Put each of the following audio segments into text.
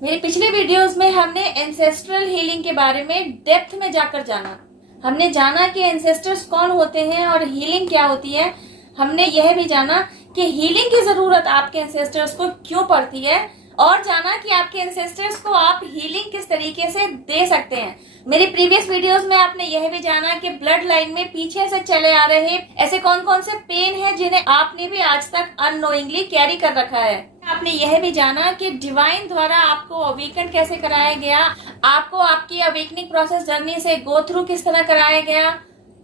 मेरी पिछली वीडियोस में हमने एंसेस्ट्रल हीलिंग के बारे में डेप्थ में जाकर जाना। हमने जाना कि एंसेस्टर्स कौन होते हैं और हीलिंग क्या होती है। हमने यह भी जाना कि हीलिंग की जरूरत आपके एंसेस्टर्स को क्यों पड़ती है और जाना कि आपके एंसेस्टर्स को आप हीलिंग किस तरीके से दे सकते हैं। मेरी प्रीवियस वीडियोस में आपने यह भी जाना कि ब्लड लाइन में पीछे से चले आ रहे ऐसे कौन कौन से पेन हैं जिन्हें आपने भी आज तक अननोइंगली कैरी कर रखा है। आपने यह भी जाना कि डिवाइन द्वारा आपको अवेकन कैसे कराया गया, आपको आपकी अवेकनिंग प्रोसेस जर्नी से गो थ्रू किस तरह कराया गया,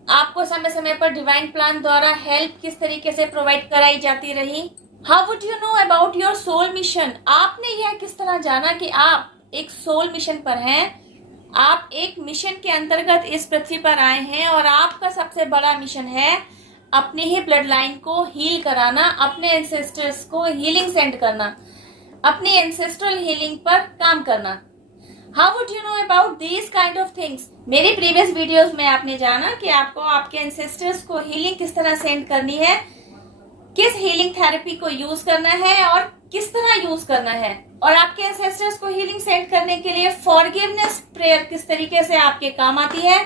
आपको समय समय पर डिवाइन प्लान द्वारा हेल्प किस तरीके से प्रोवाइड कराई जाती रही। How would you know about your soul mission. आपने यह किस तरह जाना कि आप एक सोल मिशन पर हैं, आप एक मिशन के अंतर्गत इस पृथ्वी पर आए हैं और आपका सबसे बड़ा मिशन है अपने ही ब्लड लाइन को हील कराना, अपने एंसेस्टर्स को हीलिंग सेंड करना, अपनी एंसेस्ट्रल हीलिंग पर काम करना। How would you know about these kind of things. मेरी प्रीवियस वीडियोस में आपने जाना कि आपको आपके एंसेस्टर्स को हीलिंग किस तरह सेंड करनी है, किस हीलिंग थेरेपी को यूज करना है और किस तरह यूज करना है, और आपके एंसेस्टर्स को हीलिंग सेंड करने के लिए फॉरगिवनेस प्रेयर किस तरीके से आपके काम आती है।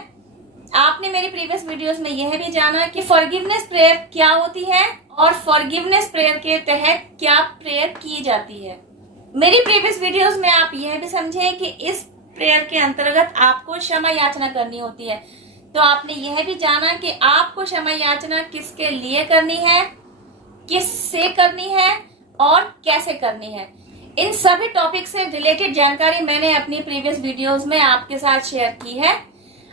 आपने मेरी प्रीवियस वीडियोस में यह भी जाना कि फॉरगिवनेस प्रेयर क्या होती है और फॉरगिवनेस प्रेयर के तहत क्या प्रेयर की जाती है। मेरी प्रीवियस वीडियोस में आप यह भी समझे कि इस प्रेयर के अंतर्गत आपको क्षमा याचना करनी होती है। तो आपने यह भी जाना कि आपको क्षमा याचना किसके लिए करनी है, किससे करनी है और कैसे करनी है। इन सभी टॉपिक से रिलेटेड जानकारी मैंने अपनी प्रीवियस वीडियोस में आपके साथ शेयर की है।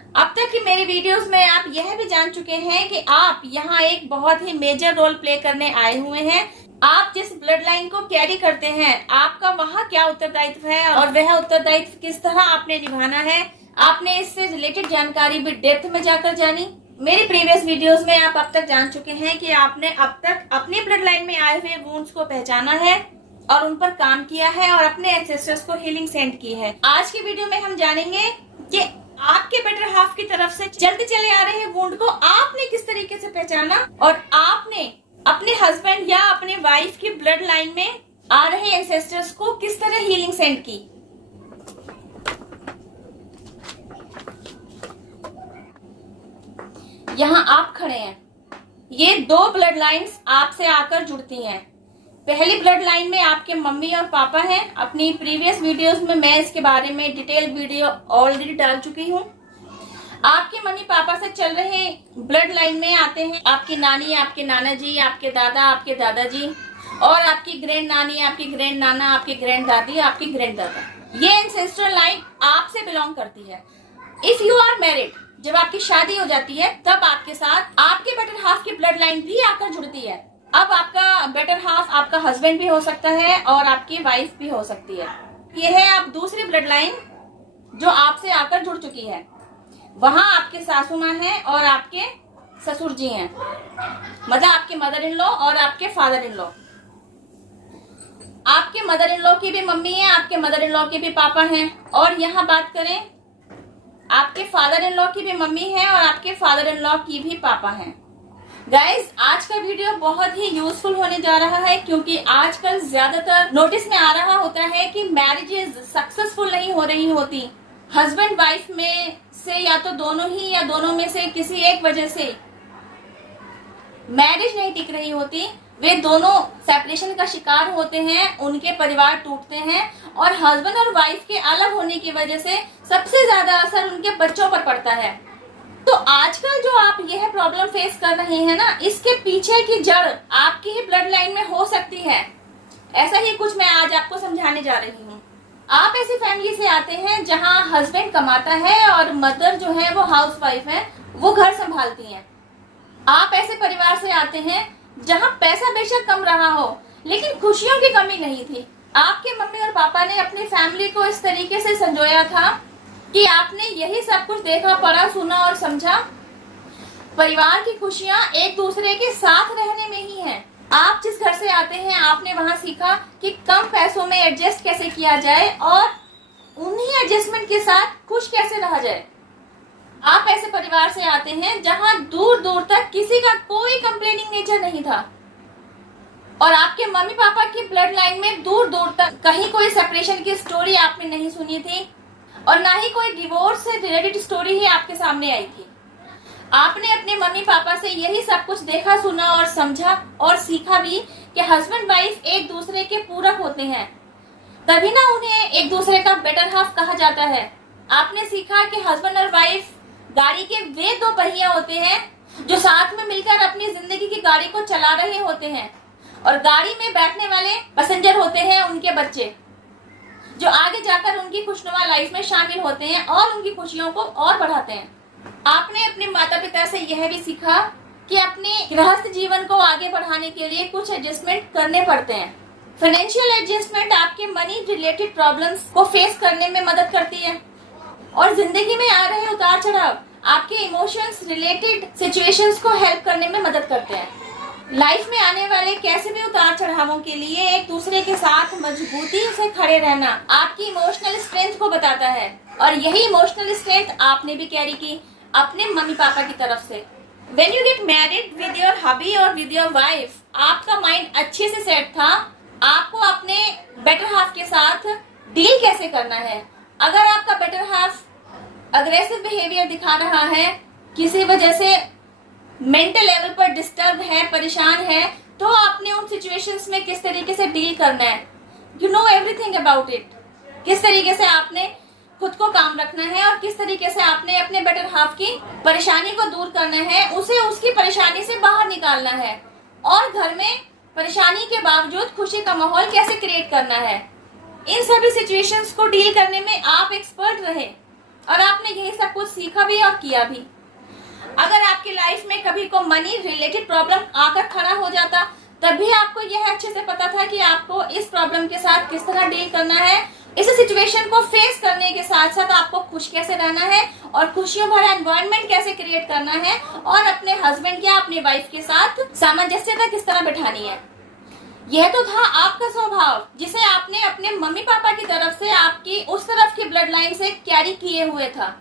अब तक की मेरी वीडियोस में आप यह भी जान चुके हैं कि आप यहाँ एक बहुत ही मेजर रोल प्ले करने आए हुए हैं। आप जिस ब्लड लाइन को कैरी करते हैं, आपका वहाँ क्या उत्तरदायित्व है और वह उत्तरदायित्व किस तरह आपने निभाना है, आपने इससे रिलेटेड जानकारी भी डेप्थ में जाकर जानी। मेरी प्रीवियस वीडियोस में आप अब तक जान चुके हैं कि आपने अब तक अपनी ब्लड लाइन में आए हुए वुंड्स को पहचाना है और उन पर काम किया है और अपने एंसेस्टर्स को हीलिंग सेंड की है। आज की वीडियो में हम जानेंगे कि आपके बेटर हाफ की तरफ से चलते चले आ रहे वुंड को आपने किस तरीके से पहचाना और आपने अपने हस्बैंड या अपने वाइफ की ब्लड लाइन में आ रहे एंसेस्टर्स को किस तरह हीलिंग सेंड की। यहाँ आप खड़े हैं, ये दो ब्लड लाइंस आपसे आकर जुड़ती हैं। पहली ब्लड लाइन में आपके मम्मी और पापा हैं। अपनी प्रीवियस वीडियोस में मैं इसके बारे में डिटेल वीडियो ऑलरेडी डाल चुकी हूँ। आपके मम्मी पापा से चल रहे ब्लड लाइन में आते हैं आपकी नानी, आपके नाना जी, आपके दादा, आपके दादाजी और आपकी ग्रैंड नानी, आपकी ग्रैंड नाना, आपकी ग्रैंड दादी, आपकी ग्रैंड दादा। ये एंसेस्ट्रल लाइन आपसे बिलोंग करती है। इफ यू आर मैरिड, जब आपकी शादी हो जाती है तब आपके साथ आपके बेटर हाफ की ब्लड लाइन भी आकर जुड़ती है। अब आपका बेटर हाफ आपका हस्बैंड भी हो सकता है और आपकी वाइफ भी हो सकती है। यह है आप दूसरी ब्लड लाइन जो आपसे आकर जुड़ चुकी है। वहां आपके सासू माँ हैं और आपके ससुर जी हैं, मतलब आपके मदर इन लॉ और आपके फादर इन लॉ। आपके मदर इन लॉ की भी मम्मी है, आपके मदर इन लॉ के भी पापा हैं। और यहाँ बात करें, आपके फादर इन लॉ की भी मम्मी है और आपके फादर इन लॉ की भी पापा हैं। गाइज, आज का वीडियो बहुत ही यूजफुल होने जा रहा है क्योंकि आजकल ज्यादातर नोटिस में आ रहा होता है कि मैरिजेस सक्सेसफुल नहीं हो रही होती। हस्बैंड वाइफ में से या तो दोनों ही या दोनों में से किसी एक वजह से मैरिज नहीं टिक रही होती। वे दोनों सेपरेशन का शिकार होते हैं, उनके परिवार टूटते हैं और हस्बैंड और वाइफ के अलग होने की वजह से सबसे ज्यादा असर उनके बच्चों पर पड़ता है। तो आजकल जो आप यह प्रॉब्लम फेस कर रहे हैं ना, इसके पीछे की जड़ आपकी ही ब्लड लाइन में हो सकती है। ऐसा ही कुछ मैं आज आपको समझाने जा रही हूँ। आप ऐसी फैमिली से आते हैं जहाँ हस्बैंड कमाता है और मदर जो है वो हाउस वाइफ है, वो घर संभालती हैं। आप ऐसे परिवार से आते हैं जहाँ पैसा बेशक कम रहा हो लेकिन खुशियों की कमी नहीं थी। आपके मम्मी और पापा ने अपनी फैमिली को इस तरीके से संजोया था कि आपने यही सब कुछ देखा, पढ़ा, सुना और समझा। परिवार की खुशियां एक दूसरे के साथ रहने में ही हैं। आप जिस घर से आते हैं आपने वहां सीखा कि कम पैसों में एडजस्ट कैसे किया जाए और उन्हीं एडजस्टमेंट के साथ खुश कैसे रहा जाए। आप ऐसे परिवार से आते हैं जहां दूर दूर तक किसी का कोई कंप्लेनिंग नेचर नहीं था। और आपके मम्मी पापा की ब्लड लाइन में दूर दूर तक कहीं कोई सेपरेशन की स्टोरी आपने नहीं सुनी थी और ना ही कोई डिवोर्स से रिलेटेड स्टोरी ही आपके सामने आई थी। आपने अपने मम्मी पापा से यही सब कुछ देखा, सुना और समझा और सीखा भी कि हस्बैंड वाइफ एक दूसरे के पूरक होते हैं, तभी ना उन्हें एक दूसरे का बेटर हाफ कहा जाता है। आपने सीखा कि हस्बैंड और वाइफ गाड़ी के वे दो पहिया होते हैं जो साथ में मिलकर अपनी जिंदगी की गाड़ी को चला रहे होते हैं और गाड़ी में बैठने वाले पैसेंजर होते हैं उनके बच्चे, जो आगे जाकर उनकी खुशनुमा लाइफ में शामिल होते हैं और उनकी खुशियों को और बढ़ाते हैं। आपने अपने माता पिता से यह भी सीखा कि अपने गृहस्थ जीवन को आगे बढ़ाने के लिए कुछ एडजस्टमेंट करने पड़ते हैं। फाइनेंशियल एडजस्टमेंट आपके मनी रिलेटेड प्रॉब्लम्स को फेस करने में मदद करती है और जिंदगी में आ रहे उतार चढ़ाव आपके इमोशंस रिलेटेड सिचुएशंस को हेल्प करने में मदद करते हैं। लाइफ में आने वाले कैसे भी उतार चढ़ावों के लिए एक दूसरे के साथ मजबूती से खड़े रहना आपकी इमोशनल स्ट्रेंथ को बताता है और यही इमोशनल स्ट्रेंथ आपने भी कैरी की अपने मम्मी पापा की तरफ से। When you get married with your hubby or with your wife, आपका माइंड अच्छे से सेट था आपको अपने बेटर हाफ के साथ डील कैसे करना है। अगर आपका बेटर हाफ अग्रेसिव बिहेवियर दिखा रहा है, किसी वजह से मेंटल लेवल पर डिस्टर्ब है, परेशान है, तो आपने उन सिचुएशंस में किस तरीके से डील करना है। You know everything about it. किस तरीके से आपने खुद को काम रखना है और किस तरीके से आपने अपने बेटर हाफ की परेशानी को दूर करना है, उसे उसकी परेशानी से बाहर निकालना है और घर में परेशानी के बावजूद खुशी का माहौल कैसे क्रिएट करना है। इन सभी सिचुएशंस को डील करने में आप एक्सपर्ट रहे और आपने यही सब कुछ सीखा भी और किया भी। अगर आपकी लाइफ में कभी को मनी रिलेटेड प्रॉब्लम आकर खड़ा हो जाता, तब भी आपको यह अच्छे से पता था कि आपको इस प्रॉब्लम के साथ किस तरह डील करना है। इस सिचुएशन को फेस करने के साथ साथ आपको खुश कैसे रहना है और खुशियों भरा एनवायरनमेंट कैसे क्रिएट करना है और अपने हस्बैंड या अपने वाइफ के साथ सामंजस्यता किस तरह बिठानी है। यह तो था आपका स्वभाव जिसे आपने अपने मम्मी पापा की तरफ से आपकी उस तरफ की ब्लड लाइन से कैरी किए हुए था।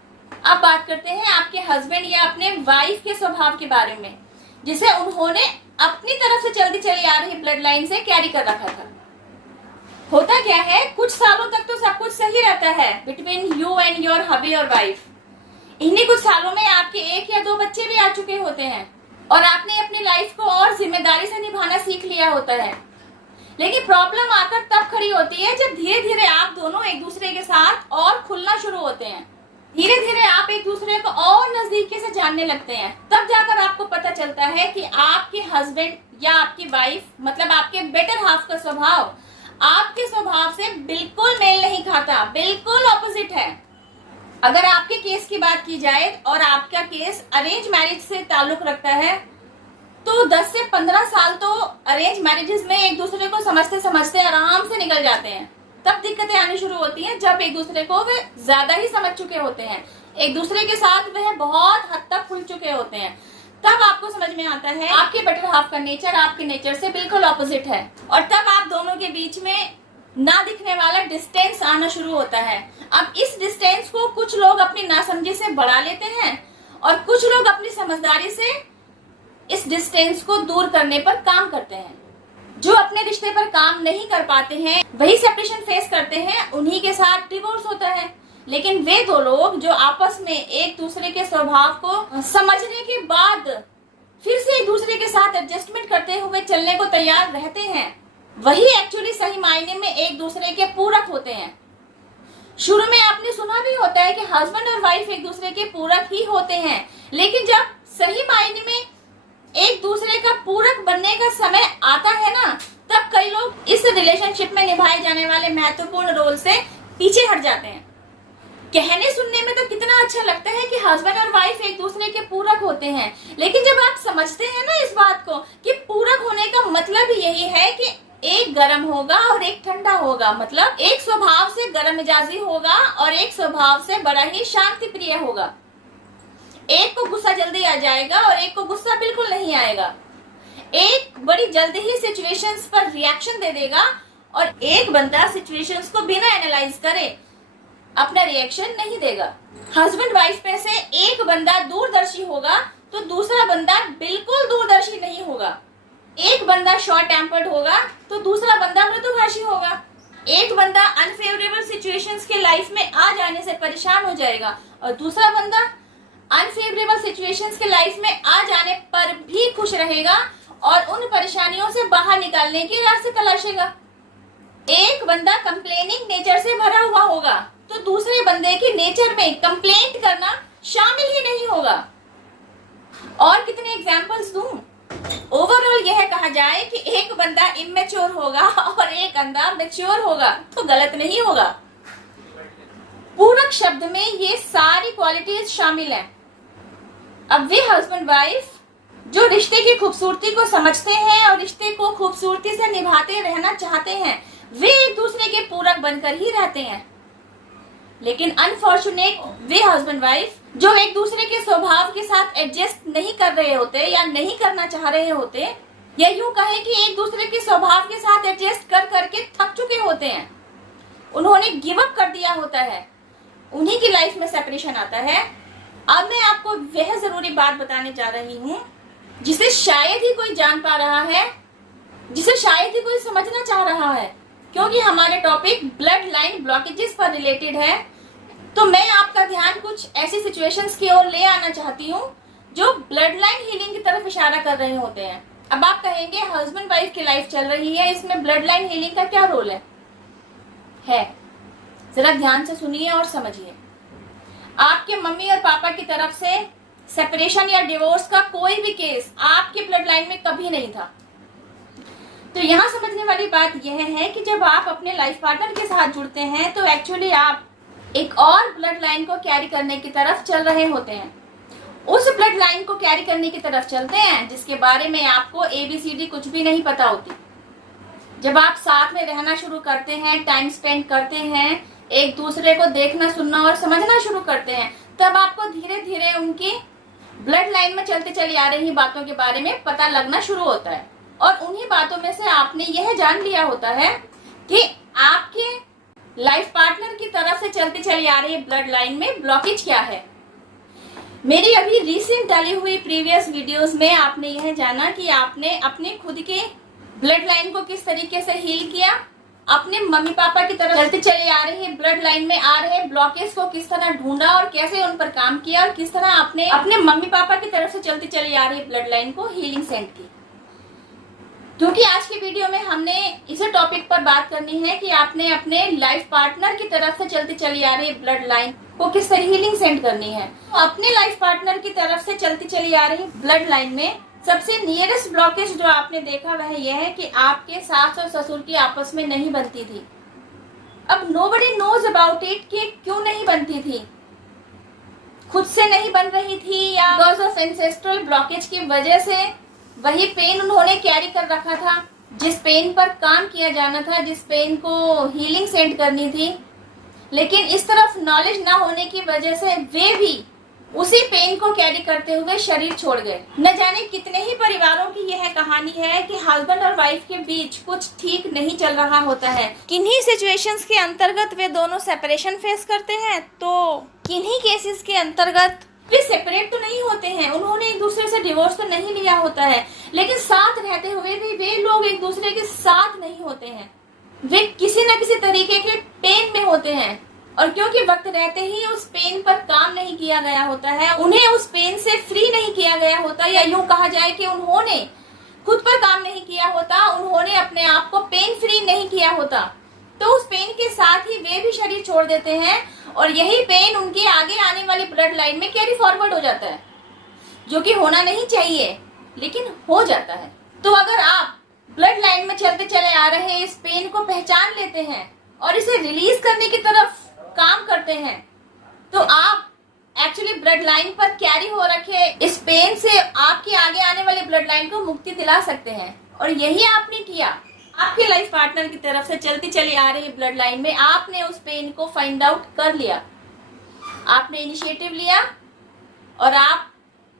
अब बात करते हैं आपके हस्बैंड या अपने वाइफ के स्वभाव के बारे में, जिसे उन्होंने अपनी तरफ से चलती चली आ रही ब्लड लाइन से कैरी कर रखा था। होता क्या है, कुछ सालों तक तो सब कुछ सही रहता है बिटवीन यू एंड योर हबी और वाइफ। इन्हीं कुछ सालों में आपके एक या दो बच्चे भी आ चुके होते हैं और आपने अपनी लाइफ को और जिम्मेदारी से निभाना सीख लिया होता है। लेकिन प्रॉब्लम आकर तब खड़ी होती है जब धीरे धीरे आप दोनों एक दूसरे के साथ और खुलना शुरू होते हैं। धीरे धीरे आप एक दूसरे को और नजदीकी से जानने लगते हैं। तब जाकर आपको पता चलता है कि आपके हस्बैंड या आपकी वाइफ मतलब आपके बेटर हाफ का स्वभाव आपके स्वभाव से बिल्कुल मेल नहीं खाता, बिल्कुल ऑपोजिट है। अगर आपके केस की बात की जाए और आपका केस अरेंज मैरिज से ताल्लुक रखता है, तो 10 से 15 साल तो अरेंज मैरिजेस में एक दूसरे को समझते समझते आराम से निकल जाते हैं। तब दिक्कतें आनी शुरू होती हैं जब एक दूसरे को वे ज्यादा ही समझ चुके होते हैं, एक दूसरे के साथ वह बहुत हद तक खुल चुके होते हैं। तब आपको समझ में आता है आपके बेटर हाफ का नेचर आपके नेचर से बिल्कुल ऑपोजिट है और तब आप दोनों के बीच में ना दिखने वाला डिस्टेंस आना शुरू होता है। अब इस डिस्टेंस को कुछ लोग अपनी नासमझी से बढ़ा लेते हैं और कुछ लोग अपनी समझदारी से इस डिस्टेंस को दूर करने पर काम करते हैं। जो अपने रिश्ते पर काम नहीं कर पाते हैं वही सेपरेशन फेस करते हैं, उन्हीं के साथ डिवोर्स होता है। लेकिन वे दो लोग जो आपस में एक दूसरे के स्वभाव को समझने के बाद फिर से एक दूसरे के साथ एडजस्टमेंट करते हुए चलने को तैयार रहते हैं, वही एक्चुअली सही मायने में एक दूसरे के पूरक होते हैं। शुरू में आपने सुना भी होता है कि हस्बैंड और वाइफ एक दूसरे के पूरक ही होते हैं, लेकिन जब सही मायने में एक दूसरे का पूरक बनने का समय आता है ना, तब कई लोग इस रिलेशनशिप में निभाए जाने वाले महत्वपूर्ण रोल से पीछे हट जाते हैं। कहने सुनने में तो कितना अच्छा लगता है कि हस्बैंड और वाइफ एक दूसरे के पूरक होते हैं, लेकिन जब आप समझते हैं ना इस बात को कि पूरक होने का मतलब यही है कि एक गर्म होगा और एक ठंडा होगा, मतलब एक स्वभाव से गर्म मिजाजी होगा और एक स्वभाव से बड़ा ही शांति प्रिय होगा। एक को गुस्सा जल्दी आ जाएगा और एक को गुस्सा बिल्कुल नहीं आएगा। एक बड़ी जल्दी ही सिचुएशंस पर रिएक्शन दे देगा और एक बंदा सिचुएशंस को बिना एनालाइज करे अपना रिएक्शन नहीं देगा। हस्बैंड वाइफ में से एक बंदा दूरदर्शी होगा तो दूसरा बंदा बिल्कुल दूरदर्शी नहीं होगा। एक बंदा शॉर्ट टेम्पर्ड होगा तो दूसरा बंदा मृदुभाषी होगा। एक बंदा अनफेवरेबल सिचुएशंस के लाइफ में आ जाने से परेशान हो जाएगा और दूसरा बंदा अनफेवरेबल सिचुएशंस के लाइफ में आ जाने पर भी खुश रहेगा और उन परेशानियों से बाहर निकालने के रास्ते तलाशेगा। एक बंदा कंप्लेनिंग नेचर से भरा हुआ होगा तो दूसरे बंदे की नेचर में कंप्लेंट करना शामिल ही नहीं होगा। और कितने एग्जांपल्स दूं? ओवरऑल यह कहा जाए कि एक बंदा इमेच्योर होगा और एक बंदा मैच्योर होगा तो गलत नहीं होगा। पूरक शब्द में ये सारी क्वालिटीज शामिल हैं। अब वे हस्बैंड वाइफ जो रिश्ते की खूबसूरती को समझते हैं और रिश्ते को खूबसूरती से निभाते रहना चाहते हैं, वे एक दूसरे के पूरक बनकर ही रहते हैं। लेकिन अनफॉर्चुनेट वे हस्बैंड वाइफ जो एक दूसरे के स्वभाव के साथ एडजस्ट नहीं कर रहे होते या नहीं करना चाह रहे होते, या यूं कहें कि एक दूसरे के स्वभाव के साथ एडजस्ट कर करके थक चुके होते हैं, उन्होंने गिव अप कर दिया होता है, उन्हीं की लाइफ में सेपरेशन आता है। अब मैं आपको वह जरूरी बात बताने जा रही हूँ जिसे शायद ही कोई जान पा रहा है, जिसे शायद ही कोई समझना चाह रहा है। क्योंकि हमारे टॉपिक ब्लड लाइन ब्लॉकेजेस पर रिलेटेड है, तो मैं आपका ध्यान कुछ ऐसी सिचुएशंस की ओर ले आना चाहती हूँ जो ब्लड लाइन हीलिंग की तरफ इशारा कर रहे होते हैं। अब आप कहेंगे हस्बैंड वाइफ की लाइफ चल रही है, इसमें ब्लड लाइन हीलिंग का क्या रोल है? जरा ध्यान से सुनिए और समझिए। आपके मम्मी और पापा की तरफ से सेपरेशन या डिवोर्स का कोई भी केस आपके ब्लड लाइन में कभी नहीं था। तो यहाँ समझने वाली बात यह है कि जब आप अपने लाइफ पार्टनर के साथ जुड़ते हैं तो एक्चुअली आप एक और ब्लड लाइन को कैरी करने की तरफ चल रहे होते हैं। उस ब्लड लाइन को कैरी करने की तरफ चलते हैं जिसके बारे में आपको ABCD कुछ भी नहीं पता होती। जब आप साथ में रहना शुरू करते हैं, टाइम स्पेंड करते हैं, एक दूसरे को देखना, सुनना और समझना शुरू करते हैं, तब आपको धीरे धीरे उनकी ब्लड लाइन में चलते चली आ रही बातों के बारे में पता लगना शुरू होता है। और उन्हीं बातों में से आपने यह जान लिया होता है कि आपके लाइफ पार्टनर की तरफ से चलती चली आ रही ब्लड लाइन में ब्लॉकेज क्या है। मेरी अभी रिसेंट डाली हुई प्रीवियस वीडियोस में आपने यह जाना कि आपने अपने खुद के ब्लड लाइन को किस तरीके से हील किया, अपने मम्मी पापा की तरफ चलती चली आ रही ब्लड लाइन में आ रहे ब्लॉकेज को किस तरह ढूंढा और कैसे उन पर काम किया, और किस तरह आपने अपने मम्मी पापा की तरफ से चलती चली आ रही ब्लड लाइन को हीलिंग सेंड की। क्योंकि आज की वीडियो में हमने इसी टॉपिक पर बात करनी है कि आपने अपने लाइफ पार्टनर की तरफ से चलती चली आ रही ब्लड लाइन को किस तरह हीलिंग सेंड करनी है। अपने लाइफ पार्टनर की तरफ से चलती चली आ रही ब्लड लाइन में सबसे नियरेस्ट ब्लॉकेज जो आपने देखा वह यह है कि आपके सास और ससुर की आपस में नहीं बनती थी। अब नोबडी नोज अबाउट इट कि क्यों नहीं बनती थी। खुद से नहीं बन रही थी या बिकॉज ऑफ एंसेस्ट्रल ब्लॉकेज की वजह से वही पेन उन्होंने कैरी कर रखा था, जिस पेन पर काम किया जाना था, जिस पेन को हीलिंग सेंड करनी थी। लेकिन इस तरफ नॉलेज ना होने की वजह से वे भी उसी पेन को कैरी करते हुए शरीर छोड़ गए। न जाने कितने ही परिवारों की यह कहानी है कि हस्बैंड और वाइफ के बीच कुछ ठीक नहीं चल रहा होता है। किन्हीं सिचुएशंस के अंतर्गत वे दोनों सेपरेशन फेस करते हैं, तो किन्हीं केसेस के अंतर्गत वे सेपरेट तो नहीं होते हैं, उन्होंने एक दूसरे से डिवोर्स तो नहीं लिया होता है, लेकिन साथ रहते हुए भी वे लोग एक दूसरे के साथ नहीं होते हैं। वे किसी न किसी तरीके के पेन में होते हैं और क्योंकि वक्त रहते ही उस पेन पर काम नहीं किया गया होता है, उन्हें उस पेन से फ्री नहीं किया गया होता, या यूं कहा जाए कि उन्होंने खुद पर काम नहीं किया होता, उन्होंने अपने आप को पेन फ्री नहीं किया होता, तो उस पेन के साथ ही वे भी शरीर छोड़ देते हैं और यही पेन उनके आगे आने वाली ब्लड लाइन में कैरी फॉरवर्ड हो जाता है, जो कि होना नहीं चाहिए लेकिन हो जाता है। तो अगर आप ब्लड लाइन में चलते चले आ रहे इस पेन को पहचान लेते हैं और इसे रिलीज करने की तरफ काम करते हैं, तो आप एक्चुअली ब्लड लाइन पर कैरी हो रखे इस पेन से आपके आगे आने वाली ब्लड लाइन को मुक्ति दिला सकते हैं। और यही आपने किया। आपके लाइफ पार्टनर की तरफ से चलती चली आ रही ब्लड लाइन में आपने उस पेन को फाइंड आउट कर लिया, आपने इनिशिएटिव लिया और आप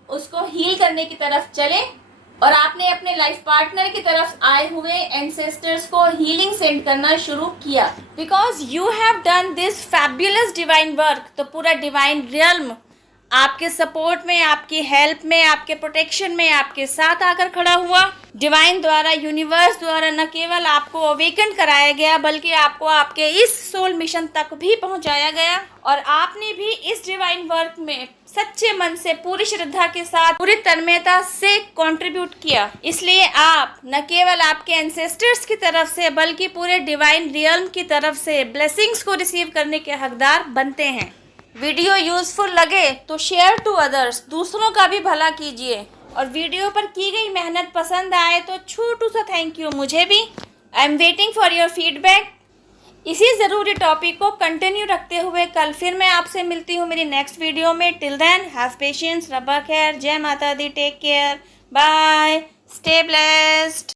उसको हील करने की तरफ चले और आपने अपने लाइफ पार्टनर की तरफ आए हुए एंसेस्टर्स को हीलिंग सेंड करना शुरू किया। Because you have done this fabulous divine work, तो पूरा डिवाइन रियल्म आपके सपोर्ट में, आपकी हेल्प में, आपके प्रोटेक्शन में, आपके साथ आकर खड़ा हुआ। डिवाइन द्वारा, यूनिवर्स द्वारा न केवल आपको अवेकन कराया गया बल्कि आपको आपके इस सोल मिशन तक भी पहुंचाया गया, और आपने भी इस डिवाइन वर्क में सच्चे मन से, पूरी श्रद्धा के साथ, पूरी तन्मयता से कंट्रीब्यूट किया। इसलिए आप न केवल आपके एंसेस्टर्स की तरफ से बल्कि पूरे डिवाइन रियल्म की तरफ से ब्लेसिंग्स को रिसीव करने के हकदार बनते हैं। वीडियो यूजफुल लगे तो शेयर टू अदर्स, दूसरों का भी भला कीजिए। और वीडियो पर की गई मेहनत पसंद आए तो छोटू सा थैंक यू मुझे भी। I am waiting for your feedback. इसी ज़रूरी टॉपिक को कंटिन्यू रखते हुए कल फिर मैं आपसे मिलती हूँ मेरी नेक्स्ट वीडियो में। टिल देन हैव पेशेंस, रब्बा खैर, जय माता दी, take care, bye, stay blessed.